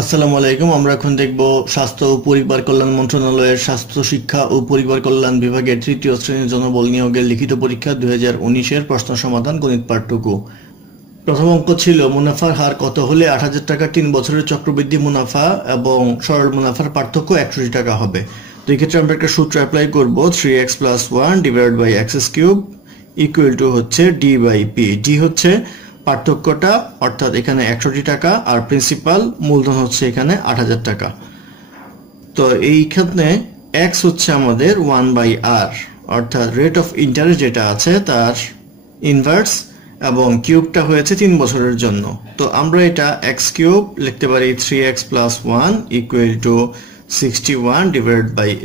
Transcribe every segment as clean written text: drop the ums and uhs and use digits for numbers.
আসসালামু আলাইকুম। আমরা এখন দেখব স্বাস্থ্য ও পরিবার কল্যাণ মন্ত্রণালয়ের স্বাস্থ্য শিক্ষা ও পরিবার কল্যাণ বিভাগের তৃতীয় শ্রেণীর জনবল নিয়োগের লিখিত পরীক্ষা 2019-এর প্রশ্ন সমাধান গণিত পার্ট 2। প্রথম অঙ্ক ছিল মুনাফার হার কত হলে 8,000 টাকা 3 বছরের চক্রবৃদ্ধি মুনাফা এবং সরল মুনাফার পার্থক্য 61 টাকা হবে। তো এই ক্ষেত্রে আমরা একটা সূত্র অ্যাপ্লাই করব, 3x + 1 / x³ = হচ্ছে d/p। d হচ্ছে পার্থক্যটা, অর্থাৎ এখানে 61 টাকা, আর প্রিন্সিপাল মূলধন হচ্ছে এখানে 8,000 টাকা। তো এইখানে x হচ্ছে আমাদের 1/r, অর্থাৎ রেট অফ ইন্টারেস্ট যেটা আছে তার ইনভার্স, এবং কিউবটা হয়েছে 3 বছরের জন্য। তো আমরা এটা x³ লিখতে পারি 3x + 1 = 61 /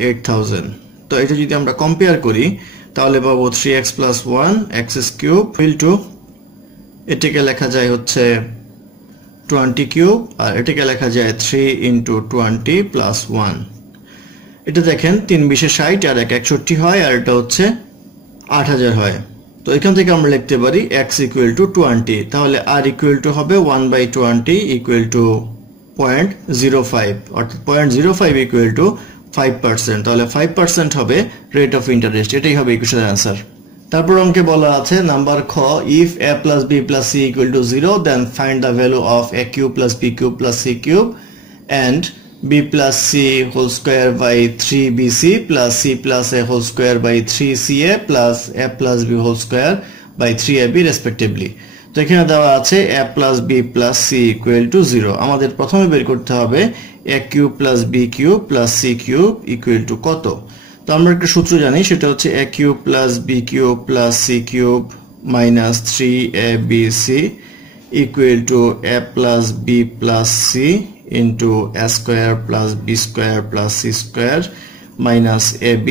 8000। তো এটা যদি আমরা কম্পেয়ার করি তাহলে পাবো 3x + 1 x³ এটাকে লেখা যায় হচ্ছে 20³ আর এটাকে লেখা যায় 3 × 20 + 1। এটা দেখেন 3 × 20 = 60 আর 1 × 61 হয়, আর এটা হচ্ছে 8000 হয়। তো এখান থেকে আমরা লিখতে পারি x = 20, তাহলে r = হবে 1/20 = 0.05, অর্থাৎ 0.05 = 5%। তাহলে 5% হবে রেট অফ ইন্টারেস্ট। এটাই হবে ইকুয়েশনের অ্যান্সার। তারপর অঙ্কে বলা আছে নাম্বার খ, if a + b + c = 0 then find the value of a³ + b³ + c³ and b + c² / 3bc + c + a² / 3ca + a + b² / 3ab respectively। তো এখানে দেওয়া আছে a + b + c = 0। আমাদের প্রথমে বের করতে হবে a³ + b³ + c³ = কত। তো আমরা একটা সূত্র জানি, সেটা হচ্ছে a³ + b³ + c³ - 3abc = a + b + c × a² + b² + c² - ab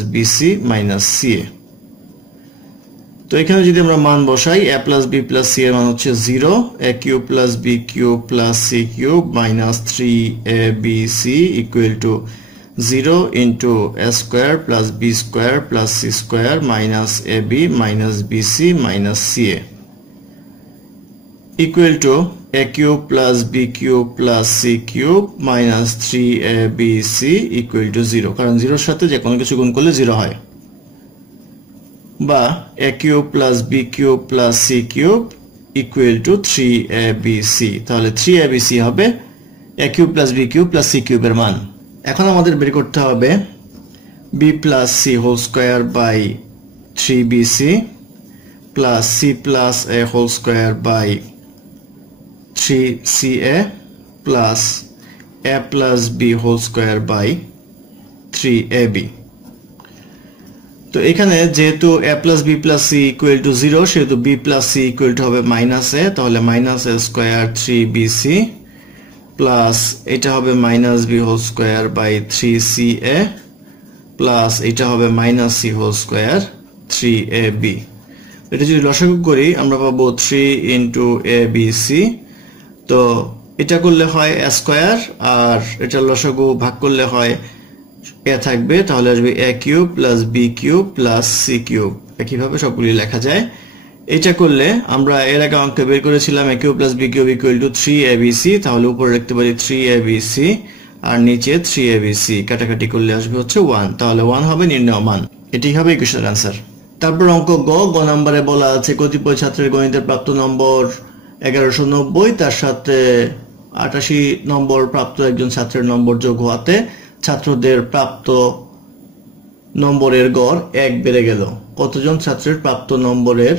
- bc - ca। তো এখানে যদি আমরা মান বসাই, a + b + c এর মান হচ্ছে 0, a³ + b³ + c³ - 3abc = 0 × a² + b² + c² - ab - bc - ca = a³ + b³ + c³ - 3abc = 0, কারণ 0 এর সাথে যে কোনো কিছু গুণ করলে 0 হয়। বা a³ + b³ + c³ = 3abc, তাহলে 3abc হবে a³ + b³ + c³ এর মান। এখন আমাদের বের করতে হবে b + c² / 3bc + c + a² / 3ca + a + b² / 3ab। তো এখানে যেহেতু a + b + c = 0, সেহেতু b + c = হবে -a, তাহলে -a² 3bc প্লাস এটা হবে -b² / 3ca প্লাস এটা হবে -c² 3ab। এটা যদি লসাগু করি আমরা পাবো 3 × abc। তো এটা করলে হয় a², আর এটা লসাগু ভাগ করলে হয় a থাকবে, তাহলে আসবে a³ + b³ + c³ একইভাবে সবগুলি লেখা যায়। এটা করলে আমরা এর আগে অঙ্কে বের করেছিলাম a³ + b³ = 3abc, তাহলে উপরে লিখতে পারি 3abc আর নিচে 3abc, কাটাকাটি করলে আসবে হচ্ছে 1, তাহলে 1 হবে নির্ণেয় মান। এটাই হবে ইকুয়েশনের অ্যান্সার। তারপর অঙ্ক গ নম্বরে বলা আছে কতিপয় ছাত্রের গণিতের প্রাপ্ত নম্বর 1190, তার সাথে 88 নম্বর প্রাপ্ত একজন ছাত্রের নম্বর যোগ হওয়াতে ছাত্রদের প্রাপ্ত নম্বরের গড় 1 বেড়ে গেল। কতজন ছাত্রের প্রাপ্ত নম্বরের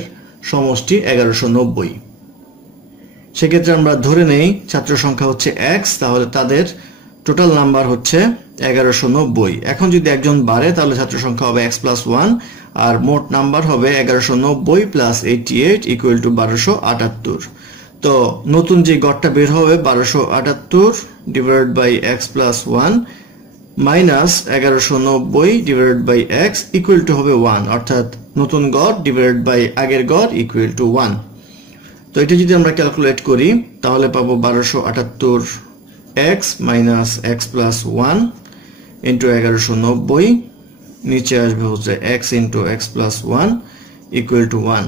সমষ্টি 1190? সেক্ষেত্রে আমরা ধরে নেই ছাত্র সংখ্যা হচ্ছে x, তাহলে তাদের টোটাল নাম্বার হচ্ছে 1190। এখন যদি একজন বাড়ে তাহলে ছাত্র সংখ্যা হবে x + 1, আর মোট নাম্বার হবে 1190 + 88 = 1278। তো নতুন যে গড়টা বের হবে 1278 / x + 1 -1190 / x = হবে 1, অর্থাৎ নতুন গড় / আগের গড় = 1। তো এটা যদি আমরা ক্যালকুলেট করি তাহলে পাবো 1278x - x + 1 × 1190, নিচে আসবে হচ্ছে x × x + 1 = 1।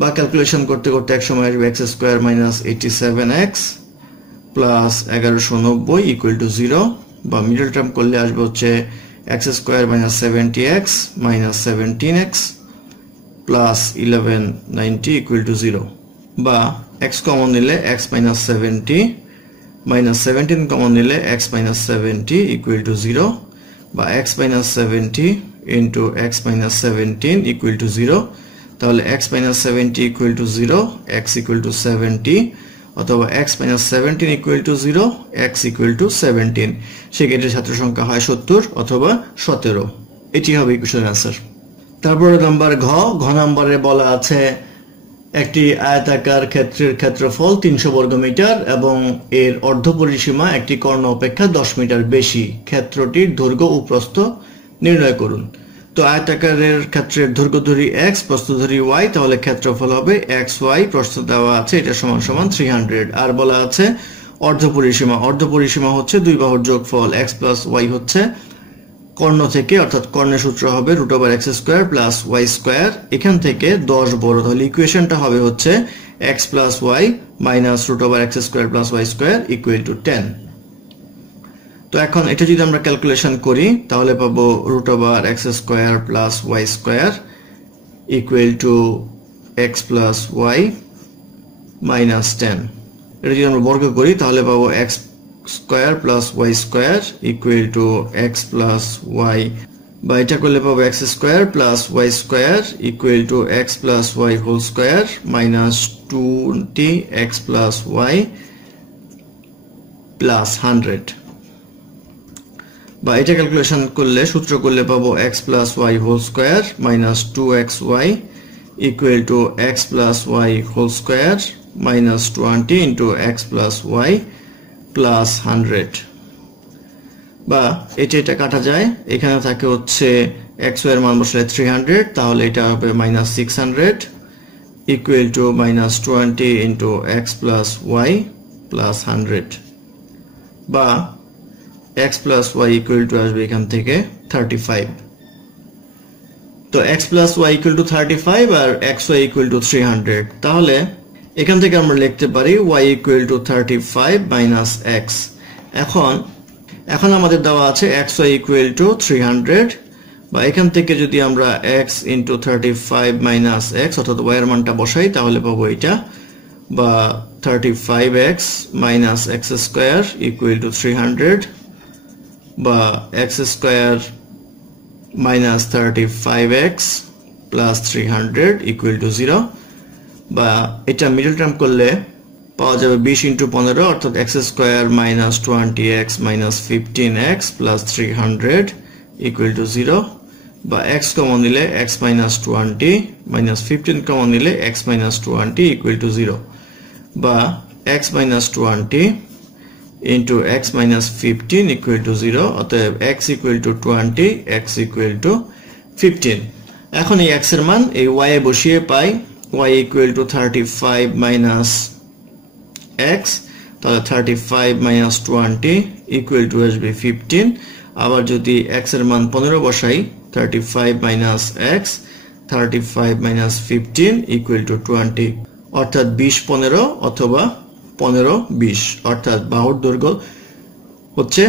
বা ক্যালকুলেশন করতে করতে এক সময় আসবে x² - 87x plus 1190 equal to 0, বা মিডল টার্ম করলে আসবে হচ্ছে x square minus 70x minus 17x plus 1190 equal to 0, বা x কমন নিলে x মাইনাস 70 মাইনাস 17 কমন নিলে x মাইনাস 70 ইকুয়াল টু 0, বা x minus 70 into x minus 17 equal to 0, তাহলে x minus 70 equal to 0, x equal to 70, অথবা x minus 17 equal to 0, x equal to 17। সেক্ষেত্রে ছাত্র সংখ্যা হয় 70 অথবা 17। এটি হবে ইকুয়েশনের আনসার। তারপরে নাম্বার ঘ নম্বরে বলা আছে একটি আয়তাকার ক্ষেত্রের ক্ষেত্রফল 300 বর্গমিটার এবং এর অর্ধ পরিসীমা একটি কর্ণ অপেক্ষা 10 মিটার বেশি। ক্ষেত্রটির দৈর্ঘ্য ও প্রস্থ নির্ণয় করুন। তো আয়তাকারের ক্ষেত্রের দৈর্ঘ্য ধরি x, প্রস্থ ধরি y, তাহলে ক্ষেত্রফল হবে xy, প্রস্থ দেওয়া আছে এটা সমান সমান 300। আর বলা আছে অর্ধ পরিসীমা হচ্ছে দুই বাহুর যোগফল, x প্লাস y হচ্ছে কর্ণ থেকে, অর্থাৎ কর্ণের সূত্র হবে √x square plus y square. এখান থেকে 10 বড়, তাহলে ইকুয়েশনটা হবে হচ্ছে x plus y minus √x square plus y square equal two 10। তো এখন এটা যদি আমরা ক্যালকুলেশন করি তাহলে পাবো √x square plus y square equal to x plus y minus 10। এটা যদি আমরা বর্গ করি তাহলে পাবো x square plus y square equal to x plus y, বা এটা করলে পাবো x square plus y square equal to x plus y whole square minus 20x plus y plus 100, বা এটা ক্যালকুলেশন করলে সূত্র করলে পাবো x plus y whole square minus 2xy equal to x plus y whole square minus 20 into x plus y plus 100, বা এটা কাটা যায়, এখানে থাকে হচ্ছে xy এর মান বসলে 300, তাহলে এটা হবে minus 600 equal to minus 20 into x plus y plus 100, বা x plus y equal to আসবে এখান থেকে 35। তো x plus y equal to 35 আর xy ইকুয়াল টু 300, তাহলে এখান থেকে আমরা লিখতে পারি y equal to 35 minus x। এখন আমাদের দেওয়া আছে xy ইকুয়াল টু 300, বা এখান থেকে যদি আমরা x ইন্টু 35 মাইনাস x অর্থাৎ y এর মানটা বসাই তাহলে পাবো এটা, বা 35x minus x square equal to 300, বা x square minus 35x plus 300 equal to 0, বা এটা মিডল টার্ম করলে পাওয়া যাবে 20 ইন্টু 15 অর্থাৎ x square minus 20x minus 15x plus 300 equal to 0, বা x কমন নিলে x মাইনাস 20 মাইনাস 15 কমন নিলে x মাইনাস 20 ইকুয়াল টু 0, বা x minus 20 into x minus 15 equal to 0, অতএব x equal to 20, x equal to 15। এখন এই x এর মান এই y এ বসিয়ে পাই y equal to 35 minus x, তাহলে 35 minus 20 equal to আসবে 15। আবার যদি x এর মান 15 বসাই 35 minus x, 35 minus 15 equal to 20, অর্থাৎ 20 15 অথবা 15 20, অর্থাৎ বাহুর দৈর্ঘ্য হচ্ছে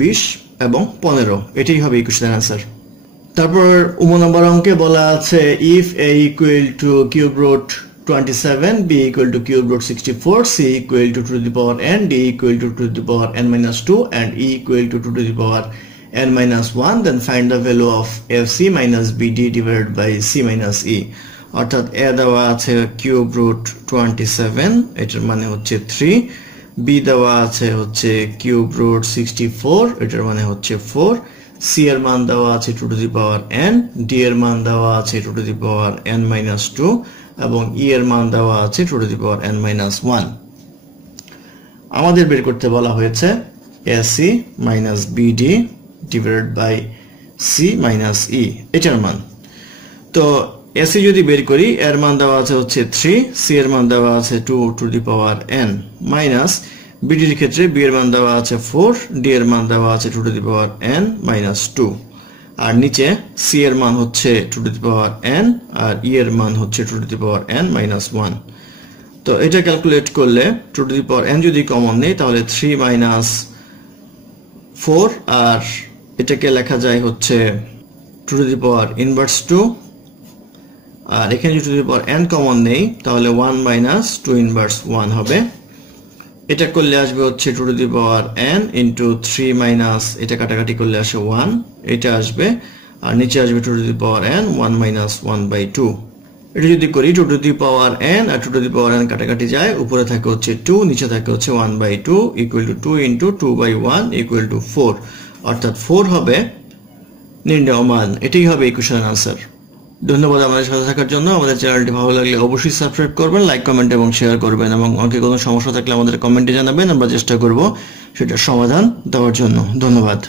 20 এবং 15। এটাই হবে ইকুয়েশনের आंसर। তারপর নম্বর অঙ্কে বলা আছে if a equal to cube root 27, b equal to cube root 64, c equal to 2 to the power n, d equal to 2 to the power n minus 2 and e equal to 2 to the power n minus 1, then find the value of fc minus bd divided by c minus e। অর্থাৎ a দেওয়া আছে cube root 27, এটার মানে হচ্ছে 3, b দেওয়া আছে হচ্ছে cube root 64, এটার মানে হচ্ছে 4, c এর মান দেওয়া আছে 2 to the power n, d এর মান দেওয়া আছে 2 to the power n minus 2 এবং e এর মান দেওয়া আছে 2 to the power n minus 1। আমাদের বের করতে বলা হয়েছে ac minus bd divided by c minus e এটার মান। তো AC যদি বের করি এর মান দেওয়া আছে হচ্ছে 3, c এর মান দেওয়া আছে 2 to the power n minus BD এর ক্ষেত্রে b এর মান দেওয়া আছে 4, d এর মান দেওয়া আছে 2 to the power n minus 2, আর নিচে c এর মান হচ্ছে 2 টু দি পাওয়ার n আর e এর মান হচ্ছে 2 to the power n minus 1। তো এটা ক্যালকুলেট করলে 2 টু দি পাওয়ার n যদি কমন নেই তাহলে 3 মাইনাস 4, আর এটাকে লেখা যায় হচ্ছে 2 টু দি পাওয়ার ইনভার্স 2, আর এখানে যদি 2 to the power n common নেই তাহলে 1 মাইনাস 2 ইনভার্স 1 হবে। এটা করলে আসবে হচ্ছে 2 to the power n into 3 minus, এটা কাটাকাটি করলে আসে 1, এটা আসবে, আর নিচে আসবে 2 to the power n 1 minus 1/2। এটা যদি করি 2 টু দি পাওয়ার n আর 2 টু দি পাওয়ার n কাটাকাটি যায়, উপরে থাকে হচ্ছে 2, নিচে থাকে হচ্ছে 1/2 equal to 2 into 2/1 equal to 4, অর্থাৎ 4 হবে নির্ণেয় মান। এটাই হবে ইকুয়েশনের আনসার। ধন্যবাদ আমাদের সাথে থাকার জন্য। আমাদের চ্যানেলটি ভালো লাগলে অবশ্যই সাবস্ক্রাইব করবেন, লাইক, কমেন্ট এবং শেয়ার করবেন, এবং অঙ্কে কোনো সমস্যা থাকলে আমাদের কমেন্টে জানাবেন, আমরা চেষ্টা করব সেটার সমাধান দেওয়ার জন্য। ধন্যবাদ।